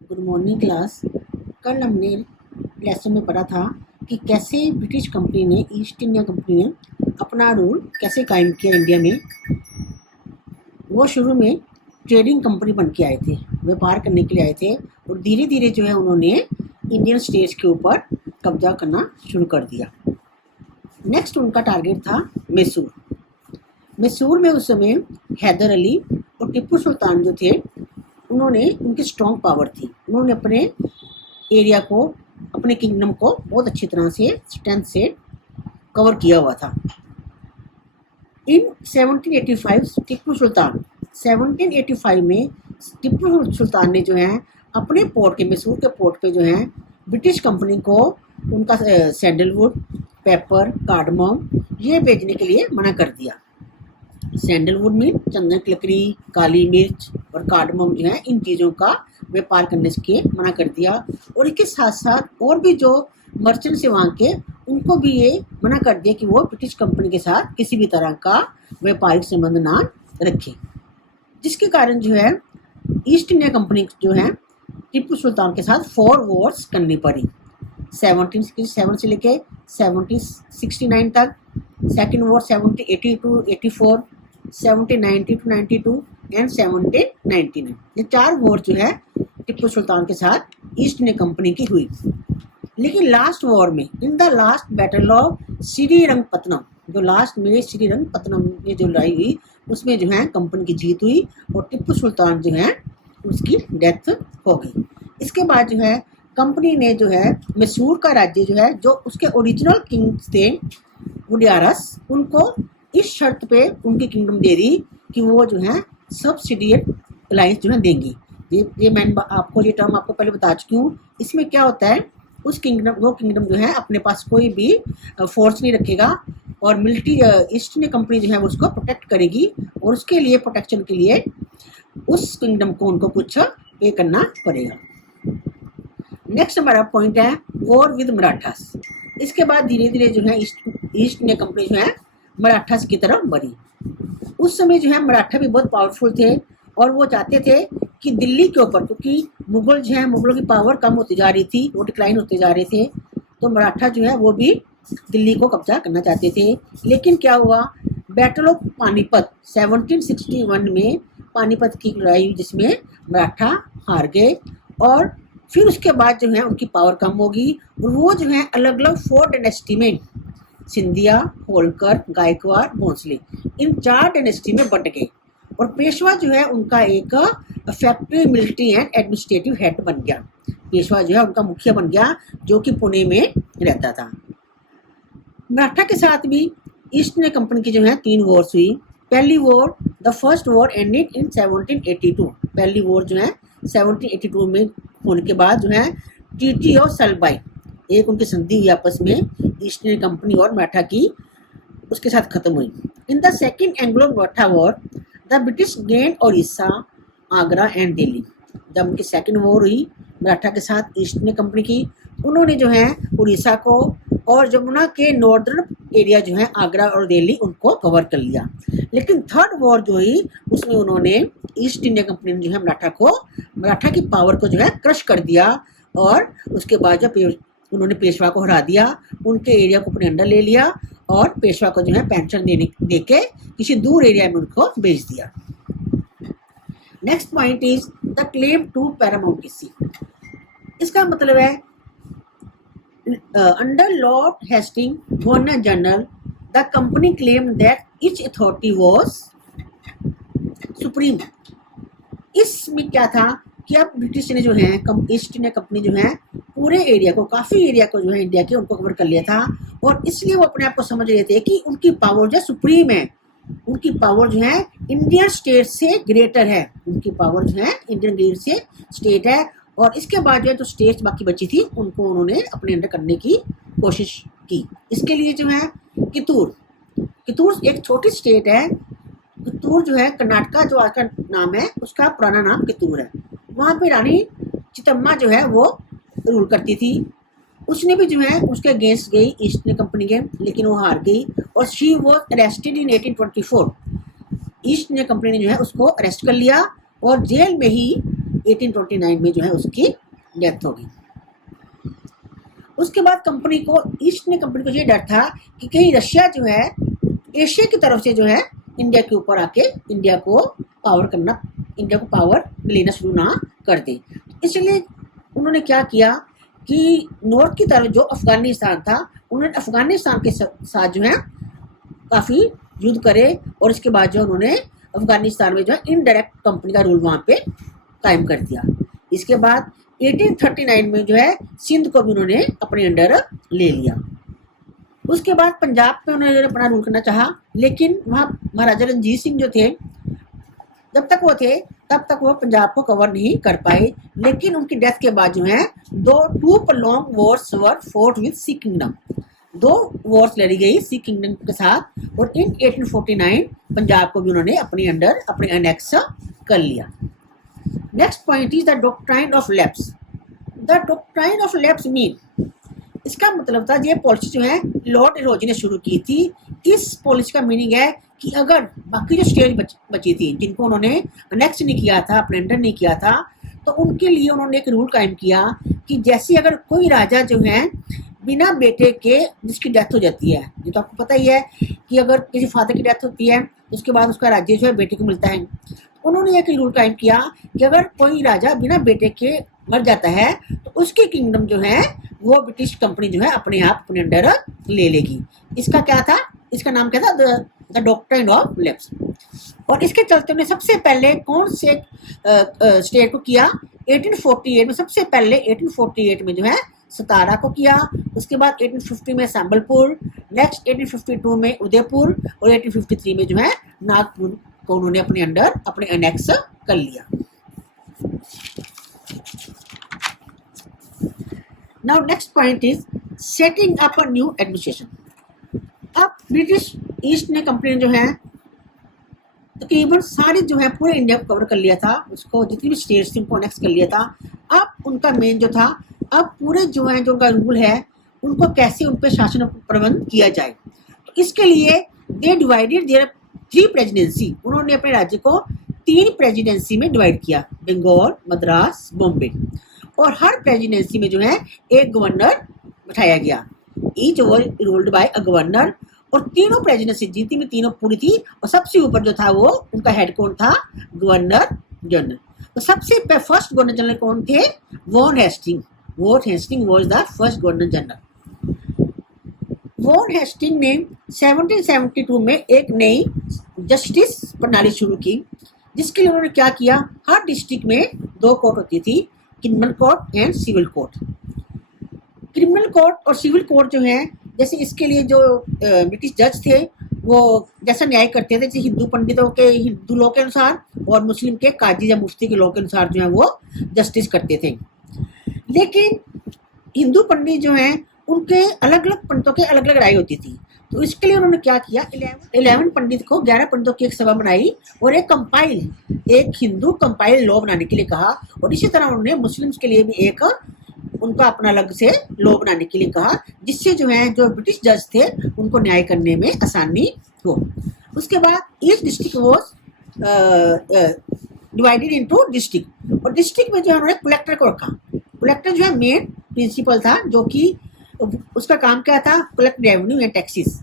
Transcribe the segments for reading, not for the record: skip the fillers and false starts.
Good morning class. कल हमने lesson में पढ़ा था कि कैसे ब्रिटिश कंपनी ने, ईस्ट इंडिया कंपनी ने अपना रूल कैसे कायम किया इंडिया में। वो शुरू में ट्रेडिंग कंपनी बन के आए थे, व्यापार करने के लिए आए थे, और धीरे धीरे जो है उन्होंने इंडियन स्टेट्स के ऊपर कब्जा करना शुरू कर दिया। नेक्स्ट उनका टारगेट था मैसूर। मैसूर में उस समय हैदर अली और टिप्पू सुल्तान जो थे, उन्होंने उनकी स्ट्रॉन्ग पावर थी। उन्होंने अपने एरिया को, अपने किंगडम को बहुत अच्छी तरह से स्ट्रेंथ से कवर किया हुआ था। इन 1785 टिप्पू सुल्तान 1785 में टिप्पू सुल्तान ने जो है अपने पोर्ट के, मैसूर के पोर्ट पे जो है ब्रिटिश कंपनी को उनका सैंडलवुड, पेपर, कार्डमम ये बेचने के लिए मना कर दिया। सैंडलवुड में चंदन की लकड़ी, काली मिर्च और कार्डमम जो है, इन चीज़ों का व्यापार करने से मना कर दिया। और इसके साथ साथ और भी जो मर्चेंट से वहाँ के, उनको भी ये मना कर दिया कि वो ब्रिटिश कंपनी के साथ किसी भी तरह का व्यापारिक संबंध ना रखें। जिसके कारण जो है ईस्ट इंडिया कंपनी जो है टिप्पू सुल्तान के साथ 4 वॉर्स करनी पड़ी। 1767 से लेके 1769 तक, second war 1780 to 84, 1790 to 92 and 1799। ये 4 वॉर जो है टिप्पू सुल्तान के साथ ईस्ट इंडिया कंपनी की हुई। लेकिन लास्ट वॉर में, in the last battle of Srirangapatna, जो लास्ट में श्रीरंगपत्तनम में जो लड़ाई हुई, उसमें जो है कंपनी की जीत हुई और टिप्पू सुल्तान जो है उसकी डेथ हो गई। इसके बाद जो है कंपनी ने जो है मैसूर का राज्य जो है, जो उसके ओरिजिनल किंग्स थे वुडियारस, उनको इस शर्त पे उनकी किंगडम दे दी कि वो जो है सब्सिडियट अलाइंस जो है देंगी। ये मैं आपको ये टर्म आपको पहले बता चुकी हूँ। इसमें क्या होता है, वो किंगडम जो है अपने पास कोई भी फोर्स नहीं रखेगा और मिलिट्री ईस्ट इंडिया कंपनी जो है उसको प्रोटेक्ट करेगी, और उसके लिए, प्रोटेक्शन के लिए उस किंगडम को उनको कुछ पे करना पड़ेगा। नेक्स्ट हमारा पॉइंट है वॉर विद मराठास। इसके बाद धीरे धीरे जो है ईस्ट इंडिया कंपनी जो है मराठास की तरफ बढ़ी। उस समय जो है मराठा भी बहुत पावरफुल थे और वो चाहते थे कि दिल्ली के ऊपर, क्योंकि मुगल जो है, मुगलों की पावर कम होती जा रही थी, वो डिक्लाइन होते जा रहे थे, तो मराठा जो है वो भी दिल्ली को कब्जा करना चाहते थे। लेकिन क्या हुआ, बैटल ऑफ पानीपत 1761 में पानीपत की लड़ाई हुई, जिसमें मराठा हार गए और फिर उसके बाद जो है उनकी पावर कम होगी और वो जो है अलग अलग 4 डायनेस्टी में, सिंधिया, होलकर, गायकवाड़, भोंसले, इन 4 डायनेस्टी में बट गए। और पेशवा जो है उनका एक effective military and administrative head बन गया। पेशवा जो है उनका मुखिया बन गया, जो कि पुणे में रहता था। मराठा के साथ भी ईस्ट इंडिया कंपनी की जो है 3 वॉर्स हुई। पहली war, the first war ended in 1782। पहली वॉर जो है 1782 में होने के बाद जो है ट्रीटी ऑफ सलबाई, एक उनकी संधि हुई आपस में ईस्ट इंडिया कंपनी और मराठा की, उसके साथ खत्म हुई। In the second Anglo Maratha war the British gain Odisha, Agra and Delhi. जब उनकी सेकेंड वॉर हुई मराठा के साथ ईस्ट इंडिया कंपनी की, उन्होंने जो है उड़ीसा को और जमुना के नॉर्दर्न एरिया जो है आगरा और दिल्ली, उनको कवर कर लिया। लेकिन थर्ड वॉर जो हुई उसमें उन्होंने, ईस्ट इंडिया कंपनी ने जो है मराठा की पावर को जो है क्रश कर दिया और उसके बाद जब उन्होंने पेशवा को हरा दिया, उनके एरिया को अपने अंडर ले लिया और पेशवा को जो है पेंशन दे के किसी दूर एरिया में उनको भेज दिया। Next point is the claim to paramountcy. इसका मतलब है under Lord Hastings governor general, the company claim that each authority was supreme. इसमें क्या था कि अब ब्रिटिश ने जो है ईस्ट इंडिया कंपनी जो है पूरे एरिया को, काफ़ी एरिया को जो है इंडिया के, उनको कवर कर लिया था और इसलिए वो अपने आप को समझ रहे थे कि उनकी पावर जो है सुप्रीम है, उनकी पावर जो है इंडियन स्टेट से ग्रेटर है, उनकी पावर जो है इंडियन ग्रेट से स्टेट है। और इसके बाद जो है जो स्टेट्स बाकी बची थी उनको उन्होंने अपने अंडर करने की कोशिश की। इसके लिए जो है कितूर एक छोटी स्टेट है। कितूर जो है कर्नाटका, जो आज का नाम है, उसका पुराना नाम कितूर है। वहाँ पे रानी चितम्मा जो है वो रूल करती थी। उसने भी जो है उसके अगेंस्ट गई ईस्ट इंडिया कंपनी के, लेकिन वो हार गई और she was arrested in 1824। East India company ने जो है उसको अरेस्ट कर लिया और जेल में ही 1829 में जो है उसकी डेथ हो गई। उसके बाद कंपनी को, ईस्ट इंडिया कंपनी को ये डर था कि कहीं रशिया जो है एशिया की तरफ से जो है इंडिया के ऊपर आके इंडिया को पावर लेना शुरू ना कर दे। इसलिए उन्होंने क्या किया कि नॉर्थ की तरफ जो अफगानिस्तान था, उन्होंने अफगानिस्तान के साथ जो है काफ़ी युद्ध करे और इसके बाद जो उन्होंने अफगानिस्तान में जो है इनडायरेक्ट कंपनी का रूल वहाँ पे कायम कर दिया। इसके बाद 1839 में जो है सिंध को भी उन्होंने अपने अंडर ले लिया। उसके बाद पंजाब पे उन्होंने अपना रूल करना चाहा, लेकिन वहाँ महाराजा रणजीत सिंह जो थे, जब तक वो थे तब तक वो पंजाब को कवर नहीं कर पाए। लेकिन उनकी डेथ के बाद जो है two prolonged wars were fought with Sikh kingdom, 2 wars लड़ी गई सिख किंगडम के साथ, और इन 1849 पंजाब को भी उन्होंने अपने अंडर अपने एनेक्स कर लिया। Next point is the doctrine of lapse. The doctrine of lapse mean, इसका मतलब था ये पॉलिसी जो है लॉर्ड डलहौजी ने शुरू की थी। इस पॉलिसी का मीनिंग है कि अगर बाकी जो स्टेट बची थी जिनको उन्होंने अनेक्स नहीं किया था, अपने अंडर नहीं किया था, तो उनके लिए उन्होंने एक रूल कायम किया कि जैसे अगर कोई राजा जो है बिना बेटे के जिसकी डेथ हो जाती है, ये तो आपको पता ही है कि अगर किसी फादर की डेथ होती है तो उसके बाद उसका राज्य जो है बेटे को मिलता है। उन्होंने एक रूल कायम किया कि अगर कोई राजा बिना बेटे के मर जाता है तो उसकी किंगडम जो है वो ब्रिटिश कंपनी जो है अपने आप अपने अंडर ले लेगी। इसका क्या था, इसका नाम क्या था, द डॉक्ट्राइन ऑफ लैप्स। और इसके चलते उन्हें सबसे पहले कौन से स्टेट को किया, 1848 में, सबसे पहले 1848 में जो है सतारा को किया, उसके बाद 1850 में संबलपुर, नेक्स्ट 1852 में उदयपुर, और 1853 में जो है नागपुर को उन्होंने अपने अंडर अपने एनेक्स कर लिया। Now next point is setting up a new administration. अब ब्रिटिश ईस्ट इंडिया कंपनी जो है तकरीबन सारी जो है पूरे इंडिया को कवर कर लिया था, उसको जितनी भी स्टेट्स थी उनको एनेक्स कर लिया था। अब उनका मेन जो था, अब पूरे जो है जो उनका रूल है उनको कैसे उन पर शासन प्रबंध किया जाए, तो इसके लिए दे डिवाइडेड देयर 3 प्रेसिडेंसी। उन्होंने अपने राज्य को 3 प्रेसिडेंसी में डिवाइड किया, बंगाल, मद्रास, बॉम्बे, और हर प्रेसिडेंसी में जो है एक गवर्नर बैठाया गया, each was ruled by a governor. और तीनों प्रेसिडेंसी जितनी भी तीनों पूरी थी, और सबसे ऊपर जो था वो उनका हेड कौन था, गवर्नर जनरल। तो सबसे फर्स्ट गवर्नर जनरल कौन थे, Warren Hastings. Warren Hastings was the first governor general. Warren Hastings ने 1772 में एक नई जस्टिस प्रणाली शुरू की, जिसके लिए उन्होंने क्या किया, हर डिस्ट्रिक्ट में 2 कोर्ट होती थी, criminal court and civil court. Criminal court और सिविल कोर्ट जो है, जैसे इसके लिए जो ब्रिटिश जज थे वो जैसा न्याय करते थे, जैसे हिंदू पंडितों के हिंदू लॉ के अनुसार और मुस्लिम के काजी या मुफ्ती के लॉ के अनुसार जो है वो जस्टिस करते थे। लेकिन हिंदू पंडित जो हैं उनके अलग अलग पंडितों के अलग अलग राय होती थी, तो इसके लिए उन्होंने क्या किया, 11 पंडित को 11 पंडितों की एक सभा बनाई और एक हिंदू कंपाइल लॉ बनाने के लिए कहा। और इसी तरह उन्होंने मुस्लिम्स के लिए भी एक उनका अपना अलग से लॉ बनाने के लिए कहा, जिससे जो है जो ब्रिटिश जज थे उनको न्याय करने में आसानी हो। उसके बाद each district was divided into district, और डिस्ट्रिक्ट में जो है उन्होंने कलेक्टर को रखा। कलेक्टर जो है मेन प्रिंसिपल था, जो कि उसका काम क्या था, collect revenue and taxes,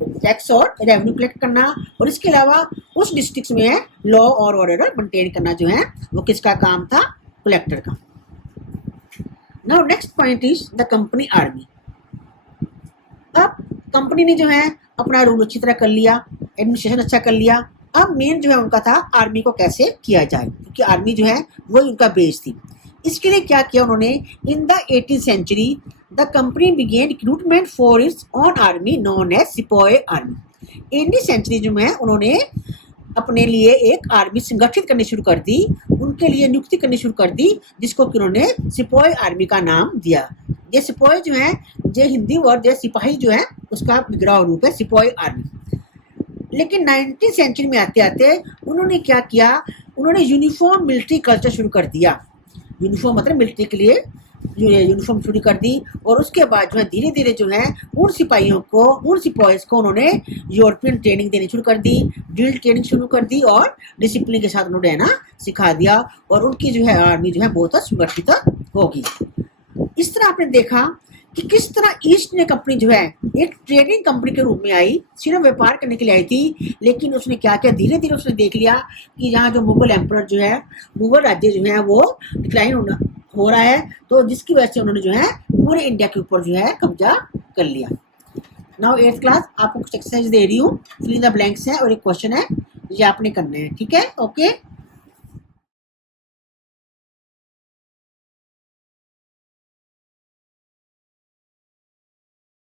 tax और रेवेन्यू कलेक्ट करना, और इसके अलावा उस डिस्ट्रिक्ट में लॉ और ऑर्डर मेंटेन करना जो है वो किसका काम था, कलेक्टर का। Now next point is the company army. अब कंपनी ने जो है अपना रूल अच्छी तरह कर लिया, एडमिनिस्ट्रेशन अच्छा कर लिया। अब मेन जो है उनका था आर्मी को कैसे किया जाए, क्योंकि आर्मी जो है वही उनका बेस थी। इसके लिए क्या किया उन्होंने, in the 18th century the company began recruitment for its own army known as sipahi army. 18th century जो है उन्होंने अपने लिए एक आर्मी संगठित करनी शुरू कर दी, उनके लिए नियुक्ति करनी शुरू कर दी, जिसको कि उन्होंने सिपाही आर्मी का नाम दिया। ये सिपाही जो है, ये हिंदी वर्ड है सिपाही जो है उसका विग्रह रूप है सिपाही आर्मी। लेकिन 19th सेंचुरी में आते आते उन्होंने क्या किया, उन्होंने यूनिफॉर्म मिलिट्री कल्चर शुरू कर दिया। यूनिफॉर्म मतलब मिलिट्री के लिए जो है यूनिफॉर्म शुरू कर दी, और उसके बाद जो है धीरे धीरे जो है उन सिपाहियों को, उन सिपाहीज को उन्होंने यूरोपियन ट्रेनिंग देनी शुरू कर दी, ड्रिल ट्रेनिंग शुरू कर दी, और डिसिप्लिन के साथ उन्होंने है ना सिखा दिया, और उनकी जो है आर्मी जो है बहुत सुगठित होगी। इस तरह आपने देखा कि किस तरह ईस्ट इंडिया कंपनी जो है एक ट्रेडिंग कंपनी के रूप में आई, सिर्फ व्यापार करने के लिए आई थी, लेकिन उसने क्या किया, धीरे धीरे उसने देख लिया कि यहाँ जो मुगल एम्पर जो है, मुगल राज्य जो है वो डिक्लाइन हो रहा है, तो जिसकी वजह से उन्होंने जो है पूरे इंडिया के ऊपर जो है कब्जा कर लिया। नाउ 8th क्लास, आपको कुछ एक्सरसाइज दे रही हूँ, फिल इन द ब्लैंक्स है और एक क्वेश्चन है, ये आपने करना है, ठीक है, ओके।